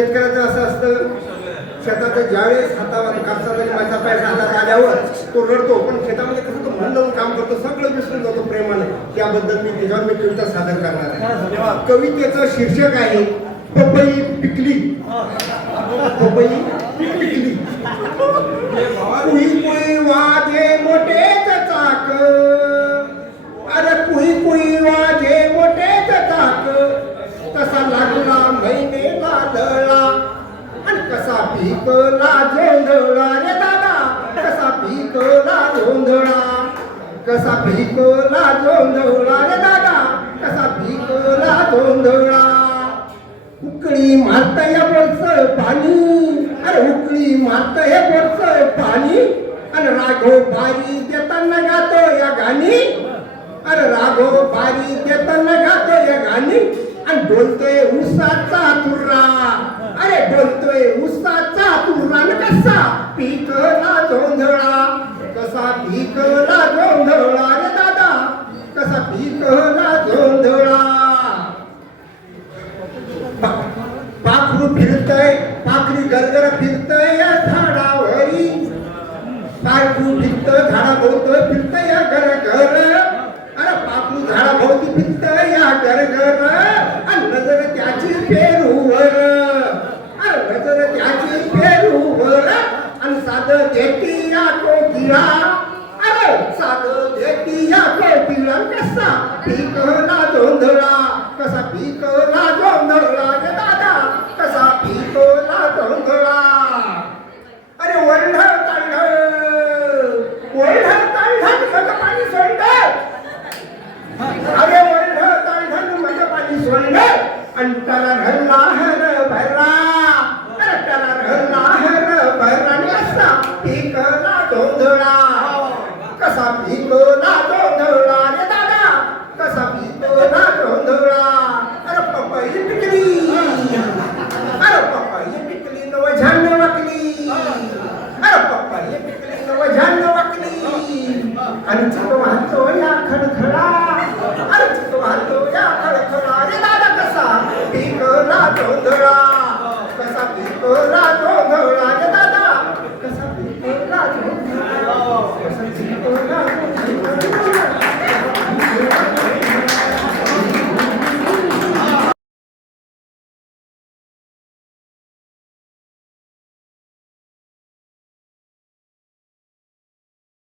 शेतकऱ्याचं असं असतं, शेतात ज्यावेळेस हातावर कापसाचा पैसा पैसा हातात आल्यावर तो रडतो, पण शेतामध्ये कसं तो मन लावून काम करतो, सगळं विसरून जातो प्रेमाने. त्याबद्दल मी त्याच्यावर मी कविता सादर करणार आहे. कवितेचं शीर्षक आहे पपई पिकली. पपई पिकली. कुई कुई वाजे मोठेच चाक, अरे कुई कुई वाजे मोठेच चाक, कसा लागला महिनेला दळा आणि कसा पिकला जोंधळा रे दादा, कसा पिकला जोंधळा, कसा पिकला जोंधळा रे दादा, कसा पिकला जोंधळा. उकळी मारत या वरच पाणी, अरे उकळी मारत हे वरच पाणी, आणि राघव बारी देताना गातो या गाणी, अरे राघव बारी देताना गातो या गाणी, आणि बोलतोय उसाचा तुर्रा, अरे बोलतोय उसाचा तुर्रा, न कसा पिकला जोंधळा, कसा पिकला जोंधळा रे दादा, कसा पिकला जोंधळा. पाखरू फिरतय, पाखरी गरगर फिरतय या झाडावरी, पाखरू फिरत झाडाभोवतोय फिरतय या गरगर, अरे पाखरू झाडाभोवती फिरतय या गरगर, आणि नजर त्याची पेरूवर, अरे नजर त्याची पेरूवर, आणि साध देती या कोकिळा, अरे साध देती या कोकिळा, कसा पिकला जोंधळा, कसा पिकला जोंधळा रे दादा, कसा पिकला जोंधळा. अरे वरढ तांढ, वरढ तांढ माझं पाणी सोडलं, अरे वरढ तांढ माझं पाणी सोडलं, आणि त्याला घरला हर भरला, अरे त्याला घरला हर भरला, आणि कसा पिकला जोंधळा, कसा पिकला जोंधळा रे दादा, कसा पिकला जोंधळा. अरे पपई पिकली, अरे पपई पिकली नव झाड वाकली, अरे पपई पिकली नव झाड वाकली, आणि वाहतो या खडखडा,